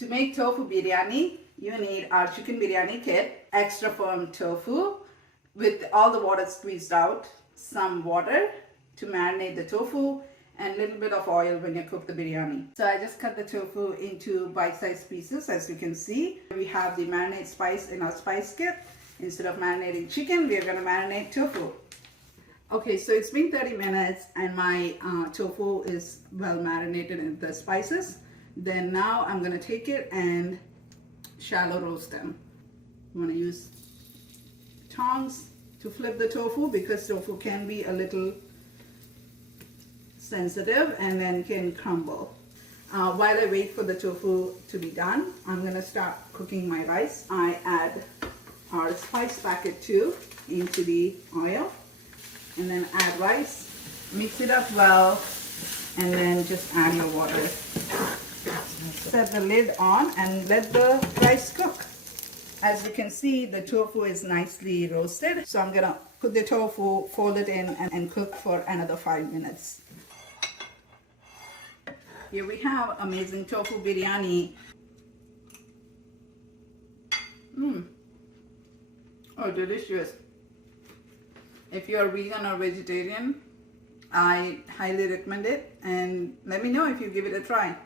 To make tofu biryani, you need our chicken biryani kit, extra firm tofu with all the water squeezed out, some water to marinate the tofu, and a little bit of oil when you cook the biryani. So I just cut the tofu into bite-sized pieces. As you can see, we have the marinade spice in our spice kit. Instead of marinating chicken, we are going to marinate tofu. Okay, so it's been 30 minutes and my tofu is well marinated in the spices. Then now I'm going to take it and shallow roast them. I'm going to use tongs to flip the tofu because tofu can be a little sensitive and then can crumble. While I wait for the tofu to be done, I'm going to start cooking my rice. I add our spice packet too into the oil and then add rice, mix it up well, and then just add your water. Set the lid on and let the rice cook. As you can see, the tofu is nicely roasted. So I'm gonna put the tofu, fold it in and cook for another 5 minutes. Here we have amazing tofu biryani. Oh, delicious. If you're vegan or vegetarian, I highly recommend it, and let me know if you give it a try.